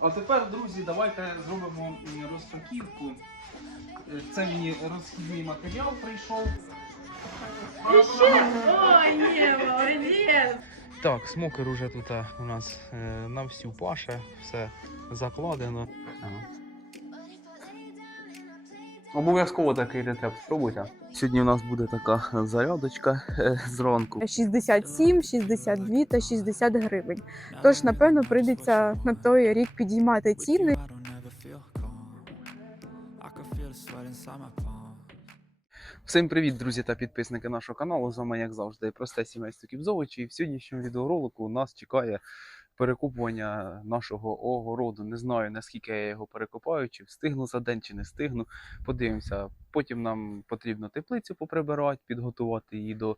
А тепер, друзі, давайте зробимо м, розпаківку. Е, Це мені розхідний матеріал прийшов. Ой, не, молодец! Так, смокер уже тут е, у нас е, на всю паше, все закладено. Обов'язково такий рецепт спробуйте. Сьогодні у нас буде така зарядочка е, зранку. 67, 62 та 60 гривень. Тож, напевно, прийдеться на той рік підіймати ціни. Всім привіт, друзі та підписники нашого каналу. З вами, як завжди, просте сімейство Кібзовичі. І в сьогоднішньому відеоролику нас чекає перекопування нашого огороду. Не знаю наскільки я його перекопаю, чи встигну за день, чи не встигну. Подивимося. Потім нам потрібно теплицю поприбирати, підготувати її до.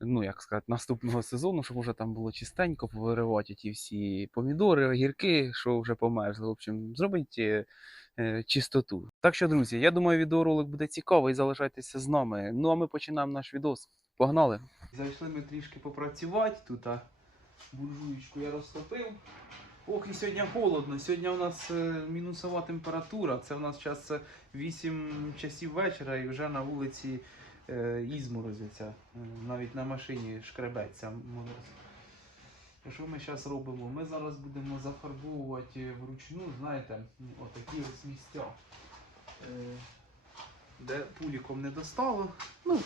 Ну, як сказати, наступного сезону, щоб вже там було чистенько, повиривати ті всі помідори, огірки, що вже померзли. В общем, зробити е, чистоту. Так що, друзі, я думаю, відеоролик буде цікавий. Залишайтеся з нами. Ну а ми починаємо наш відос. Погнали! Зайшли ми трішки попрацювати. Тут а, буржуєчку я розтопив. Ох, і сьогодні холодно. Сьогодні у нас е, мінусова температура. Це у нас зараз 8 часів вечора і вже на вулиці е, ізморозиться. Е, Навіть на машині шкребеться мороз. Що ми зараз робимо? Ми зараз будемо зафарбовувати вручну, знаєте, отакі ось місця, е, де пуліком не достало. Ну,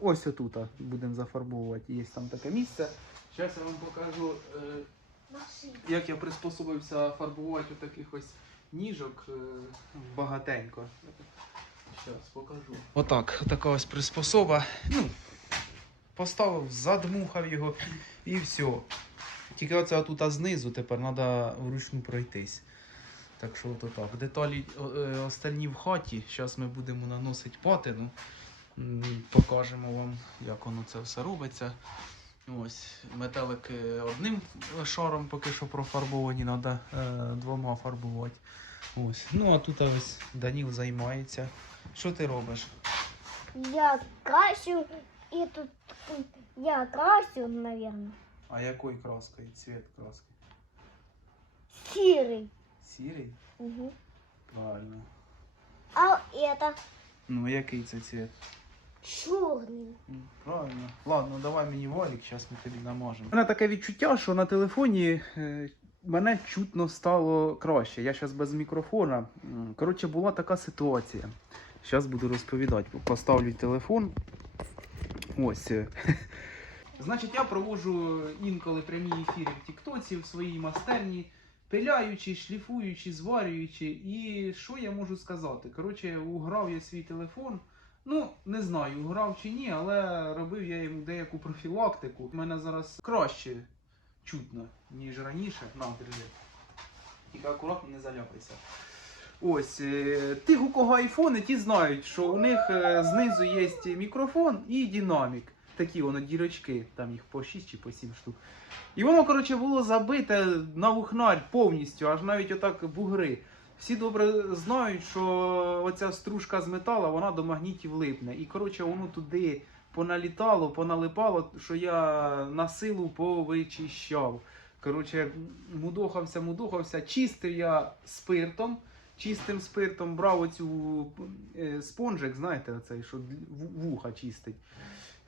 ось отут будемо зафарбовувати. Є там таке місце. Зараз я вам покажу, е, як я приспособився фарбувати таких ось ніжок е, багатенько. Зараз покажу. Отак, така ось приспособа. Ну, поставив, задмухав його і все. Тільки оце тут знизу тепер треба вручну пройтись. Так що от так. Деталі е, остальні в хаті. Зараз ми будемо наносити патину. Покажемо вам, як воно це все робиться. Ось, метелики одним шаром поки що профарбовані, треба е, двома фарбувати. Ось. Ну а тут ось Даніл займається. Що ти робиш? Я красю, и тут я красю, наверное, А якою краскою? Цвіт краски? серый. Сірий? Мгм. Правильно. А это Ну, який це цвіт? Черный. М, Правильно. Ладно, давай мені валік, зараз ми тобі намажемо. У мене таке відчуття, що на телефоні е, мене чутно стало краще. Я зараз без мікрофона. Коротше, була така ситуація. Зараз буду розповідати. Поставлю телефон. Ось. е. Значить, я проводжу інколи прямі ефіри в Тіктоці в своїй майстерні, пиляючи, шліфуючи, зварюючи. І що я можу сказати? Коротше, уграв я свій телефон. Ну, не знаю, грав чи ні, але робив я йому деяку профілактику. У мене зараз краще чутно, ніж раніше. На, держи. Тільки акуратно не заляпайся. Ось, е, тих, у кого айфони, ті знають, що у них е, знизу є мікрофон і динамік. Такі воно дірочки, там їх по 6 чи по 7 штук. І воно, коротше, було забите на вухнарь повністю, аж навіть отак бугри. Всі добре знають, що оця стружка з металу, вона до магнітів липне. І коротше, воно туди поналітало, поналипало, що я на силу повичищав. Коротше, мудохався, мудохався. Чистив я спиртом. Чистим спиртом брав оцю е, спонжик, знаєте, оцей, що вуха чистить.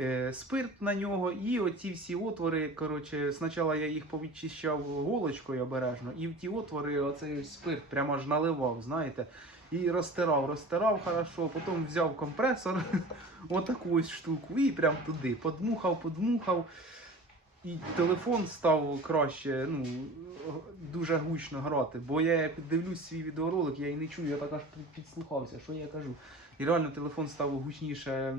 Е, спирт на нього, і оці всі отвори. Коротше, спочатку я їх повідчищав голочкою обережно, і в ті отвори оцей спирт прямо аж наливав, знаєте. І розтирав, розтирав хорошо, потім взяв компресор, отаку ось штуку, і прям туди. Подмухав, подмухав. І телефон став краще, ну, дуже гучно грати. Бо я як дивлюсь свій відеоролик, я і не чую, я так аж підслухався, що я кажу. І реально телефон став гучніше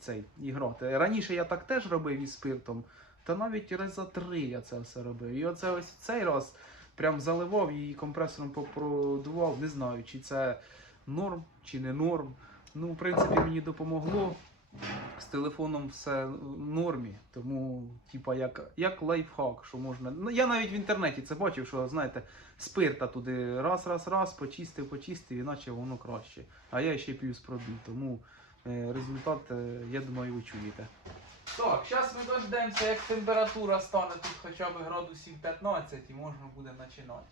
цей і грати. Раніше я так теж робив із спиртом, та навіть раз за три я це все робив. І оце ось цей раз прям заливав і компресором попродував. Не знаю, чи це норм, чи не норм. Ну, в принципі, мені допомогло. З телефоном все в нормі, тому, типа, як, як лайфхак, що можна. Ну, я навіть в інтернеті це бачив, що знаєте, спирта туди раз, раз, раз, почистив, почистив, іначе воно краще. А я ще плюс пробив, тому е, результат, е, я думаю, ви чуєте. Так, зараз ми дождемося, як температура стане тут хоча б градусів 15 і можна буде починати.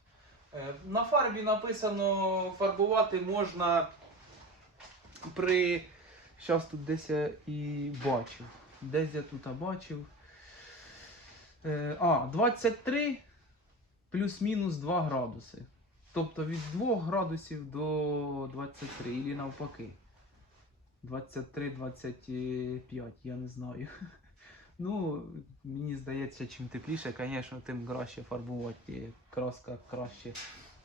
Е, На фарбі написано фарбувати можна при. Зараз тут десь я і бачив. Десь я тут бачив. Е, А, 23 плюс-мінус 2 градуси. Тобто від 2 градусів до 23, і навпаки. 23-25, я не знаю. Ну, мені здається, чим тепліше, звісно, тим краще фарбувати. Краска краще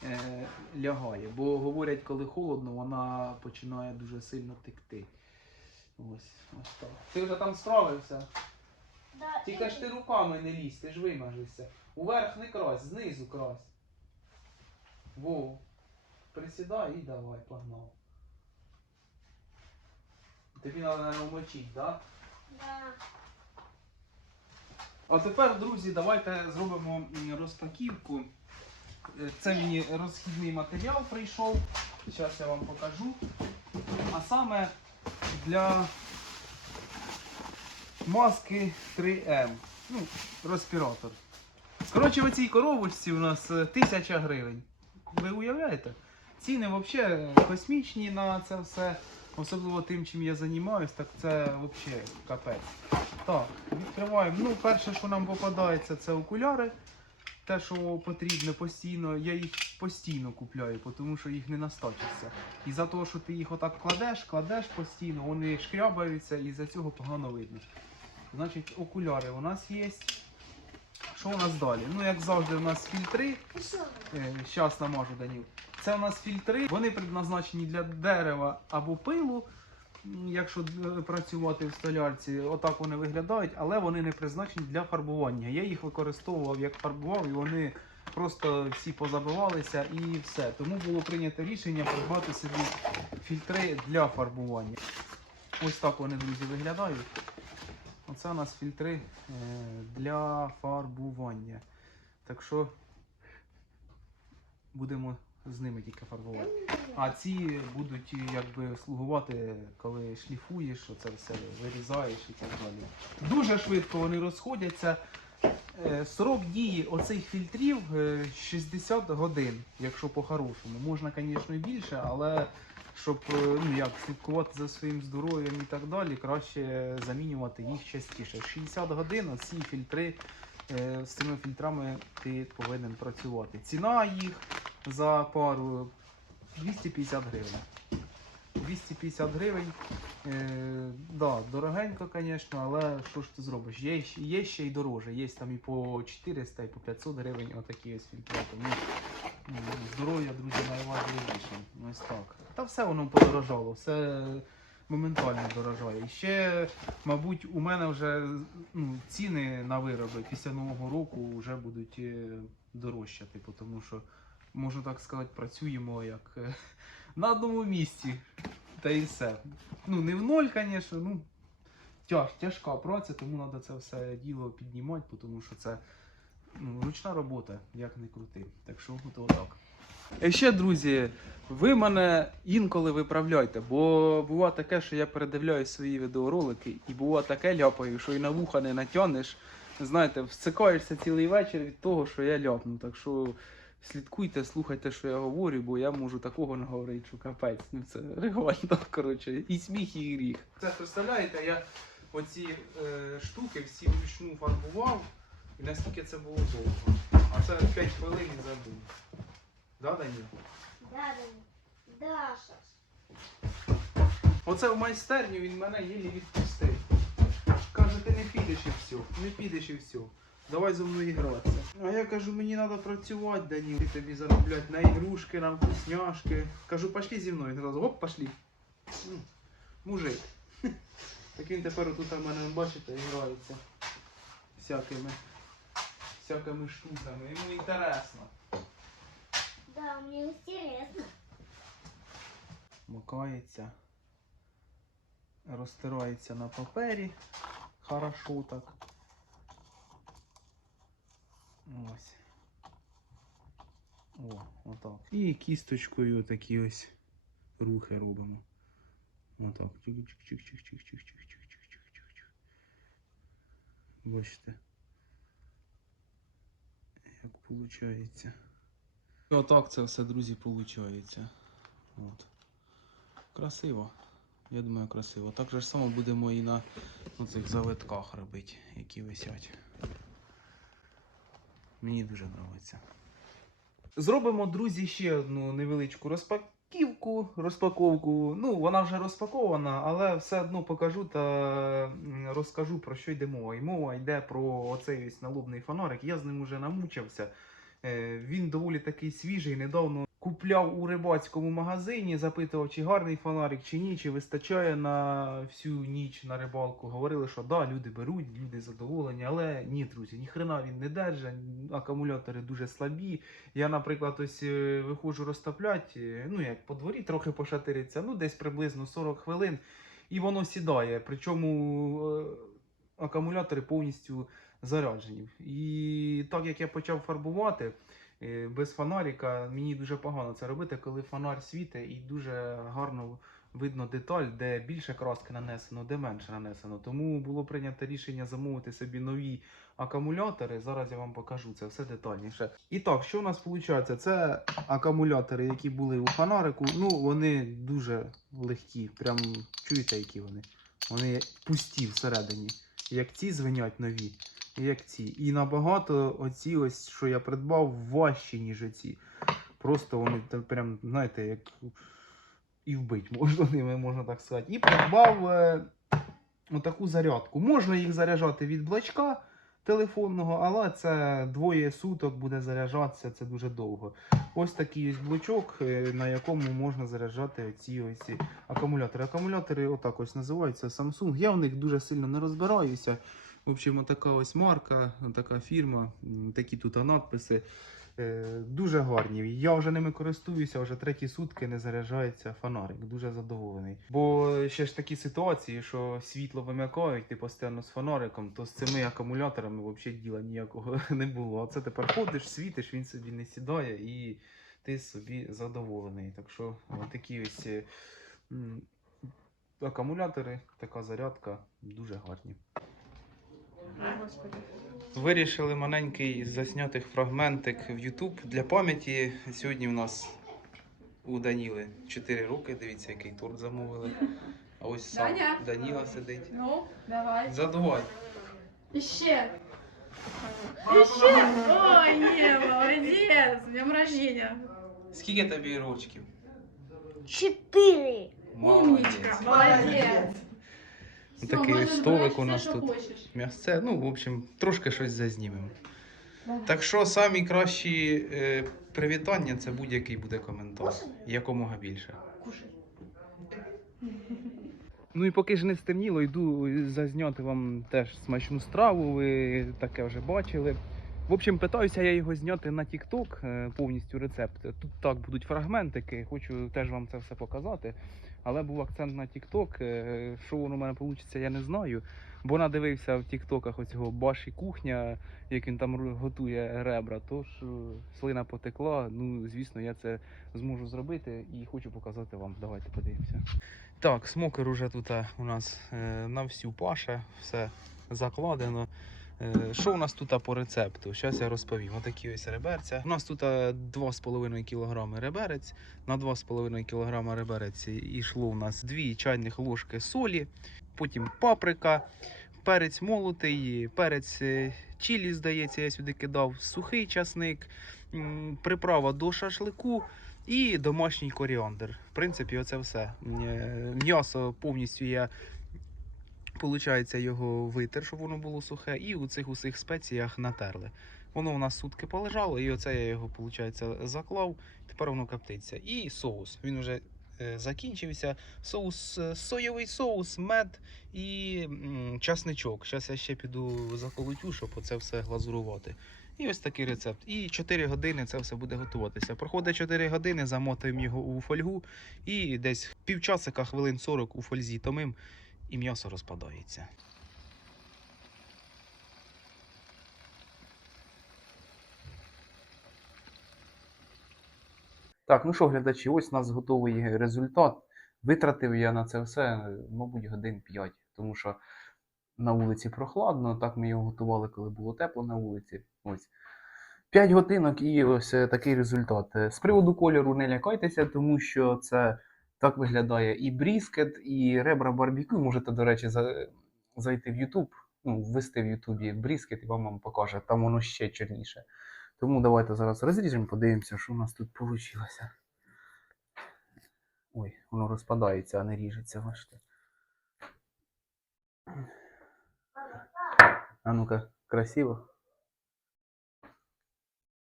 е, лягає. Бо говорять, коли холодно, вона починає дуже сильно текти. Ось, ось так. Ти вже там справився. Да, Тільки ж ти руками не лізь, ти ж вимажешся. Уверх не крась, знизу крась. Во. Присідай і давай, погнав. Тобі треба, мабуть, вмочити, так? Да. А тепер, друзі, давайте зробимо розпаківку. Е, Це мені розхідний матеріал прийшов. Зараз я вам покажу. А саме для маски 3М. Ну, респіратор. Коротше, в цій коробочці у нас е, 1000 гривень. Ви уявляєте? Ціни взагалі космічні на це все. Особливо тим, чим я займаюся, так це взагалі капець. Так, відкриваємо. Ну, перше, що нам попадається, це окуляри. Те, що потрібно постійно, я їх постійно купляю, тому що їх не настачиться. І за того, що ти їх отак кладеш, кладеш постійно, вони шкрябаються і за цього погано видно. Значить, окуляри у нас є. Що у нас далі? Ну, як завжди, у нас фільтри. Зараз намажу Даніл. Це у нас фільтри. Вони предназначені для дерева або пилу. Якщо е, працювати в столярці, отак вони виглядають, але вони не призначені для фарбування. Я їх використовував як фарбував, і вони просто всі позабивалися і все. Тому було прийнято рішення придбати собі фільтри для фарбування. Ось так вони, друзі, виглядають. Оце у нас фільтри е, для фарбування. Так що будемо з ними тільки фарбувати. А ці будуть якби слугувати, коли шліфуєш, оце все вирізаєш і так далі. Дуже швидко вони розходяться. Е, Срок дії оцих фільтрів е, 60 годин, якщо по-хорошому. Можна, звісно, і більше, але щоб е, ну, як, слідкувати за своїм здоров'ям і так далі, краще замінювати їх частіше. 60 годин ці фільтри, е, з цими фільтрами ти повинен працювати. Ціна їх за пару 250 гривень. 250 гривень. Е, да, дорогенько, звісно, але що ж ти зробиш? Є, є ще й дороже. Є там і по 400, і по 500 гривень отакі ось фільтри. Тому здоров'я, друзі, найважливіше. Ось так. Та все воно подорожало, все моментально дорожає. І ще, мабуть, у мене вже ну, ціни на вироби після Нового року вже будуть е, дорожчати, тому що, можна так сказати, працюємо як е, на одному місці. Та і все. Ну, не в ноль, звісно, ну тяж, тяжка праця, тому треба це все діло піднімати, тому що це ну, ручна робота, як не крути. Так що от отак. І ще, друзі, ви мене інколи виправляйте, бо буває таке, що я передивляю свої відеоролики, і буває таке ляпаю, що і на вуха не натягнеш. Знаєте, всикаєшся цілий вечір від того, що я ляпну. Так що слідкуйте, слухайте, що я говорю, бо я можу такого наговорити, що капець. Ну це реально, коротше, і сміх, і гріх. Це представляєте, я оці е, штуки всі вручну фарбував, і наскільки це було довго. А це 5 хвилин і забув. Да, Даніл? Да, да, да, Саш. Оце в майстерню він мене єлі відпустив. Каже, ти не підеш і все, не підеш і все. Давай зі мною гратися. А я кажу, мені треба працювати, Даніл, і тобі заробляти на ігрушки, на вкусняшки. Кажу, пошли зі мною. Він Зразу, гоп, пошли. Мужик. Так він тепер тут у мене, бачите, грається. Всякими, всякими штуками. Йому інтересно. Да, мне интересно. макається, розтирається на папері. Хорошо так. Ось. О, отак. І кісточкою такі ось рухи робимо. Отак. Чик-чик-чик-чик-чик-чик-чик-чик-чик-чик-чик. Бачите, як виходить. Отак це все, друзі, виходить. От. Красиво. Я думаю, красиво. Так же само будемо і на цих завитках робити, які висять. Мені дуже подобається. Зробимо, друзі, ще одну невеличку розпаківку, розпаковку. Ну, вона вже розпакована, але все одно покажу та розкажу про що йде мова. І мова йде про оцей ось налобний фонарик. Я з ним уже намучився. Е, Він доволі такий свіжий. Недавно купляв у рибацькому магазині, запитував, чи гарний фонарик, чи ні, чи вистачає на всю ніч на рибалку. Говорили, що да, люди беруть, люди задоволені, але ні, друзі, ніхрена він не держить, акумулятори дуже слабі. Я, наприклад, ось е, виходжу розтопляти, ну як по дворі трохи пошатириться, ну десь приблизно 40 хвилин, і воно сідає. Причому е, акумулятори повністю заряджені. І так як я почав фарбувати е, без фонарика, мені дуже погано це робити, коли фонар світить і дуже гарно видно деталь, де більше краски нанесено, де менше нанесено. Тому було прийнято рішення замовити собі нові акумулятори. Зараз я вам покажу це все детальніше. І так, що у нас виходить? Це акумулятори, які були у фонарику. Ну, вони дуже легкі. Прям чуєте, які вони? Вони пусті всередині. Як ці звенять нові, як ці. І набагато оці ось, що я придбав, важчі, ніж оці. Просто вони та прям, знаєте, як і вбить можна ними, можна так сказати. І придбав е, отаку зарядку. Можна їх заряджати від блочка телефонного, але це двоє суток буде заряджатися, це дуже довго. Ось такий ось блочок, е, на якому можна заряджати ці ось акумулятори. Акумулятори отак ось називаються Samsung. Я в них дуже сильно не розбираюся. В общем, така ось марка, така фірма, такі тут надписи. Е, Дуже гарні. Я вже ними користуюся, вже треті сутки не заряджається фонарик. Дуже задоволений. Бо ще ж такі ситуації, що світло вимикають, ти постійно з фонариком, то з цими акумуляторами взагалі діла ніякого не було. А це тепер ходиш, світиш, він собі не сідає і ти собі задоволений. Так що такі ось е, акумулятори, така зарядка дуже гарні. Вирішили маленький заснятих фрагментик в YouTube для пам'яті. Сьогодні у нас у Даніли 4 роки. Дивіться, який торт замовили. А ось сам Даня? Даніла сидить. Ну, давай. Задувай. Іще. Іще. Ой, є, молодець. З днем рождения. Скільки тобі рочків? Четыре. Умничка, молодець. Такий столик у нас тут. М'ясце, ну, в общем, трошки щось зазнімемо. Так що самі кращі е, привітання це будь-який буде коментар. Якомога більше. Кушай. Ну і поки ж не стемніло, йду зазняти вам теж смачну страву, ви таке вже бачили. В общем, питаюся я його зняти на TikTok, е, повністю рецепт. Тут так будуть фрагментики, хочу теж вам це все показати. Але був акцент на TikTok. е, Що воно в мене вийде, я не знаю. Бо надивився в Тіктоках оцього Баші кухня, як він там готує ребра. Тож е, слина потекла. Ну, звісно, я це зможу зробити і хочу показати вам. Давайте подивимося. Так, смокер уже тут у нас на всю паше, все закладено. Е, Що у нас тут по рецепту? Зараз я розповім. Отакі ось реберця. У нас тут е, 2,5 кг реберець. На 2,5 кг реберець йшло у нас 2 чайних ложки солі, потім паприка, перець молотий, перець е, чилі, здається, я сюди кидав, сухий часник, приправа до шашлику. І домашній коріандр. В принципі, оце все. Е, М'ясо повністю я, виходить, його витер, щоб воно було сухе, і у цих усіх спеціях натерли. Воно у нас сутки полежало, і оце я його, виходить, заклав. Тепер воно коптиться. І соус. Він вже е, закінчився. Соус, е, соєвий соус, мед і часничок. Зараз я ще піду заколотю, щоб оце все глазурувати. І ось такий рецепт. І 4 години це все буде готуватися. Проходить 4 години, замотуємо його у фольгу і десь півчасика, хвилин 40 у фользі томим, і м'ясо розпадається. Так, ну що, глядачі, ось у нас готовий результат. Витратив я на це все, мабуть, годин 5, тому що на вулиці прохладно. Так ми його готували, коли було тепло на вулиці. Ось. 5 годинок і ось е, такий результат. Е, З приводу кольору не лякайтеся, тому що це так виглядає і бріскет, і ребра барбекю. Можете, до речі, за- зайти в YouTube, ну, ввести в Ютубі бріскет і вам вам покаже. Там воно ще чорніше. Тому давайте зараз розріжемо, подивимося, що у нас тут вийшло. Ой, воно розпадається, а не ріжеться, бачите. А ну-ка, красиво?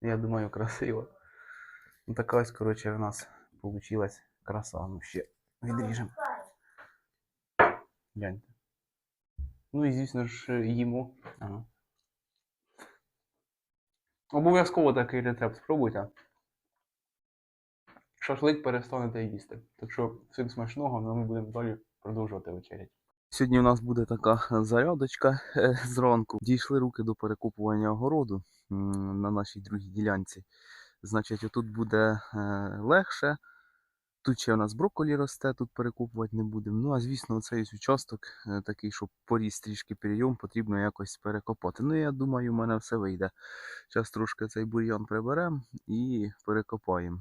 Я думаю, красиво. Ну, така ось, коротше, у нас получилась краса. Ну, ще відріжемо. Гляньте. Ну і звісно ж їмо. Ага. Обов'язково такий рецепт спробуйте. Шашлик перестанете їсти. Так що всім смачного, ну ми будемо далі продовжувати вечеряти. Сьогодні у нас буде така зарядочка е, зранку. Дійшли руки до перекопування огороду на нашій другій ділянці. Значить, отут буде е, легше. Тут ще у нас брокколі росте, тут перекопувати не будемо. Ну, а звісно, цей участок е, такий, щоб поріс трішки перейом, потрібно якось перекопати. Ну, я думаю, у мене все вийде. Зараз трошки цей бур'ян приберемо і перекопаємо.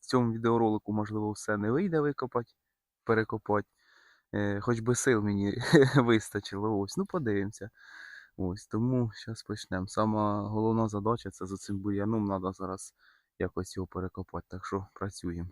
В цьому відеоролику, можливо, все не вийде викопати, перекопати. Е, Хоч би сил мені вистачило. Ось, ну подивимося. Ось, тому зараз почнемо. Сама головна задача це за цим бур'яном треба зараз якось його перекопати. Так що працюємо.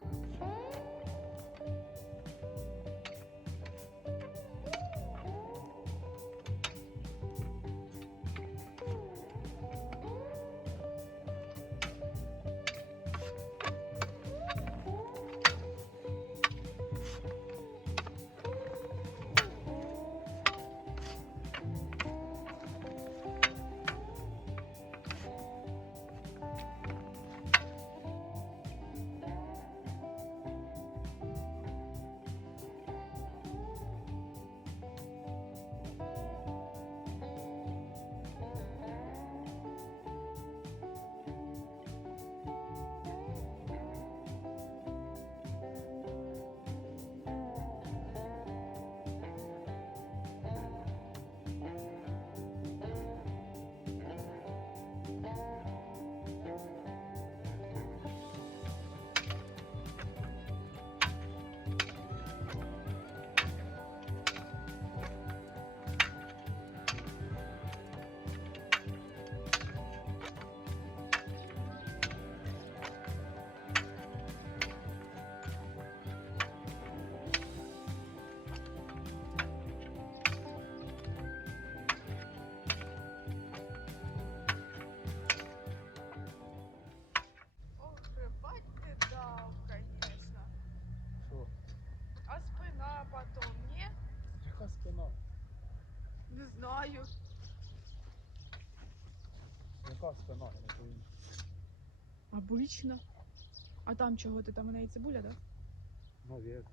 Спина? Я. Обично. А там чого ти там у неї цибуля, так? Навірно.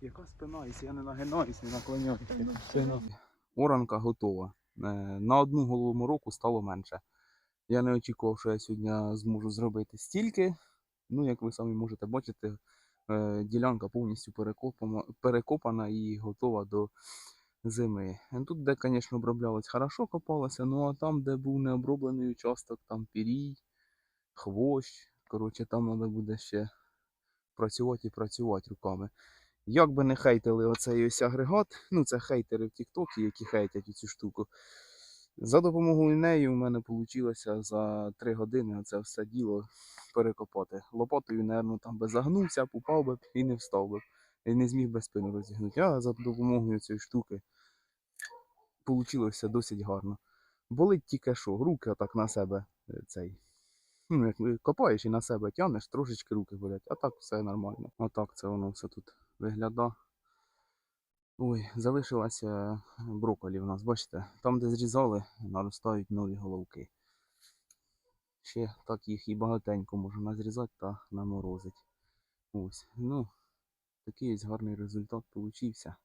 Яка спина, якщо я не нагинаюсь, не наклоняюся. Ну, Спина. Оранка готова. Е, На одну голову мороку стало менше. Я не очікував, що я сьогодні зможу зробити стільки. Ну, як ви самі можете бачити, е, ділянка повністю перекопана, перекопана і готова до зими. Е, Тут, де, звісно, оброблялось, хорошо копалося, ну а там, де був необроблений участок, там пірій, хвощ. Коротше, там треба буде ще працювати і працювати руками. Як би не хейтили оцей ось агрегат, ну це хейтери в Тіктокі, які хейтять цю штуку. За допомогою неї у мене вийшло за 3 години це все діло перекопати. Лопатою, напевно, там би загнувся, б, упав би і не встав би. І не зміг би спину розігнути. А за допомогою цієї штуки вийшло досить гарно. Болить тільки що, руки отак на себе е, цей. Ну, як копаєш і на себе тягнеш, трошечки руки болять, а так все нормально. Отак це воно все тут виглядає. Ой, залишилася брокколі в нас, бачите, там, де зрізали, наростають нові головки. Ще так їх і багатенько можна назрізати та наморозити. Ось, ну, такий ось гарний результат получився.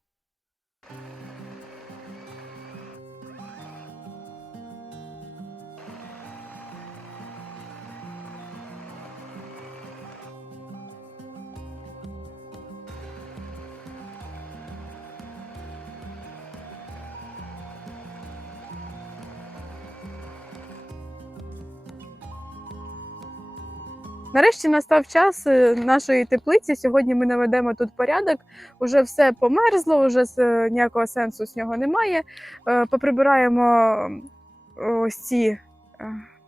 Нарешті настав час е, нашої теплиці. Сьогодні ми наведемо тут порядок. Уже все померзло, вже с- ніякого сенсу з нього немає. Е, Поприбираємо е, ось ці е,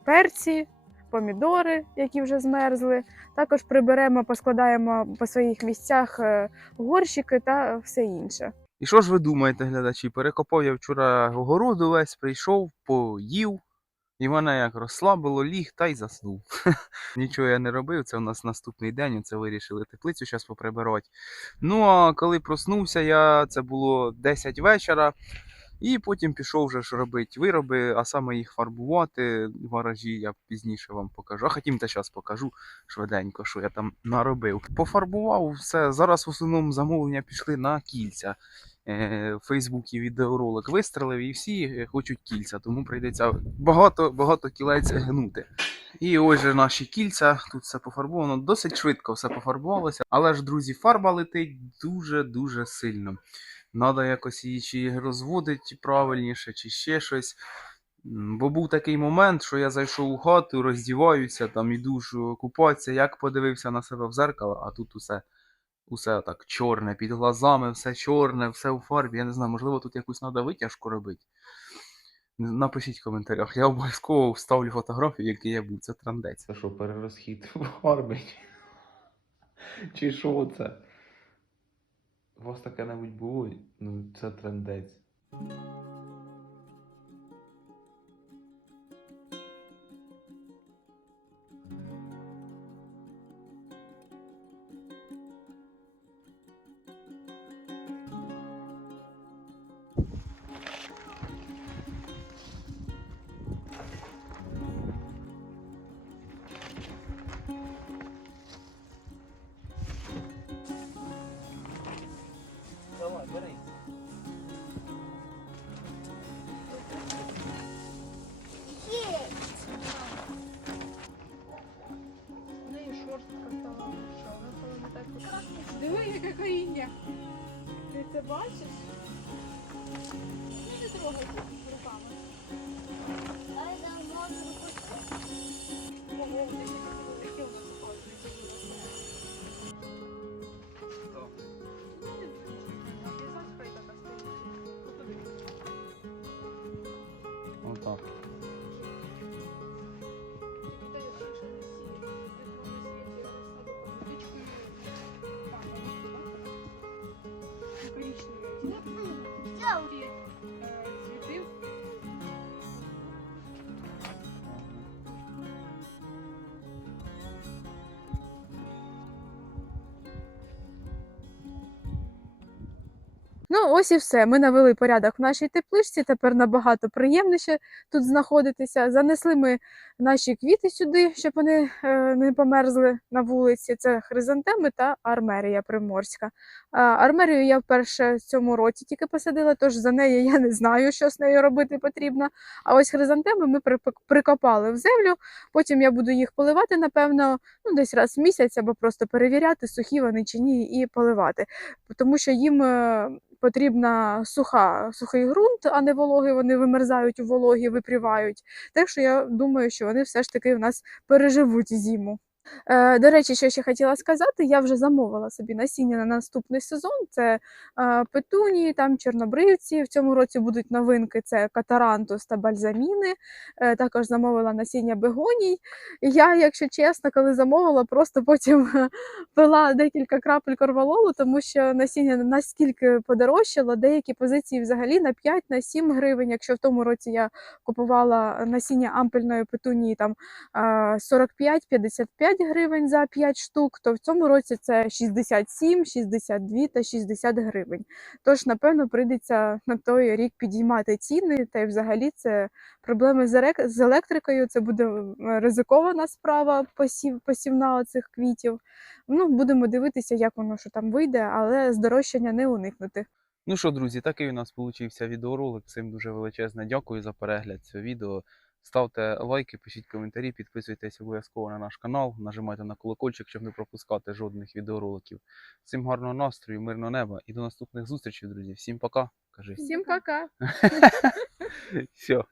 перці, помідори, які вже змерзли. Також приберемо, поскладаємо по своїх місцях е, горщики та все інше. І що ж ви думаєте, глядачі? Перекопав я вчора огороду весь, прийшов, поїв, і мене як розслабило, ліг та й заснув. Нічого я не робив, це у нас наступний день, це вирішили теплицю зараз поприбирати. Ну а коли проснувся я, це було 10 вечора. І потім пішов вже ж робити вироби, а саме їх фарбувати в гаражі я пізніше вам покажу. А хотім та зараз покажу швиденько, що я там наробив. Пофарбував все. Зараз в основному замовлення пішли на кільця. Е, В Фейсбуці відеоролик вистрелив і всі е, хочуть кільця, тому прийдеться багато, багато кілець гнути. І ось же наші кільця, тут все пофарбовано, досить швидко все пофарбувалося, але ж, друзі, фарба летить дуже-дуже сильно. Надо якось її чи розводити правильніше, чи ще щось. Бо був такий момент, що я зайшов у хату, роздіваюся, там іду купатися, як подивився на себе в зеркало, а тут усе, усе так чорне, під глазами, все чорне, все у фарбі. Я не знаю, можливо, тут якусь треба витяжку робити. Напишіть в коментарях. Я обов'язково вставлю фотографію, який я був. Це трандець. Це що, перерозхід фарби? Чи що це? У вас таке-небудь було? Ну, це трендець. Бачиш? Ну, не трогай руками. А это можно купить. Ого, вони такі у нас класні, це Ну, ось і все. Ми навели порядок в нашій тепличці. Тепер набагато приємніше тут знаходитися. Занесли ми наші квіти сюди, щоб вони е, не померзли на вулиці. Це хризантеми та армерія приморська. Армерію я вперше в цьому році тільки посадила, тож за неї я не знаю, що з нею робити потрібно. А ось хризантеми ми прикопали в землю. Потім я буду їх поливати, напевно, ну десь раз в місяць або просто перевіряти, сухі вони чи ні, і поливати. Тому що їм е, потрібна суха, сухий ґрунт, а не вологий. Вони вимерзають у вологі, випрівають. Так що я думаю, що вони все ж таки в нас переживуть зиму. Э, до речі, що ще хотіла сказати, я вже замовила собі насіння на наступний сезон. Це петуні, там чорнобривці. В цьому році будуть новинки: це катарантус та бальзаміни. Е, також замовила насіння бегоній. Я, якщо чесно, коли замовила, просто потім пила декілька крапель корвалолу, тому що насіння наскільки подорожчало, деякі позиції взагалі на 5-7 на гривень. Якщо в тому році я купувала насіння ампельної петунії там 45-55 65 гривень за 5 штук, то в цьому році це 67, 62 та 60 гривень. Тож, напевно, прийдеться на той рік підіймати ціни, та й взагалі це проблеми з електрикою. Це буде е, ризикована справа посів, посівна цих квітів. Ну, Будемо дивитися, як воно що там вийде, але здорожчання не уникнути. Ну що, друзі, такий у нас вийшов відеоролик. Всім дуже величезне дякую за перегляд цього відео. Ставте лайки, пишіть коментарі, підписуйтесь обов'язково на наш канал, нажимайте на колокольчик, щоб не пропускати жодних відеороликів. Всім гарного настрою, мирного неба і до наступних зустрічей, друзі. Всім пока. Кажи. Всім пока! Все.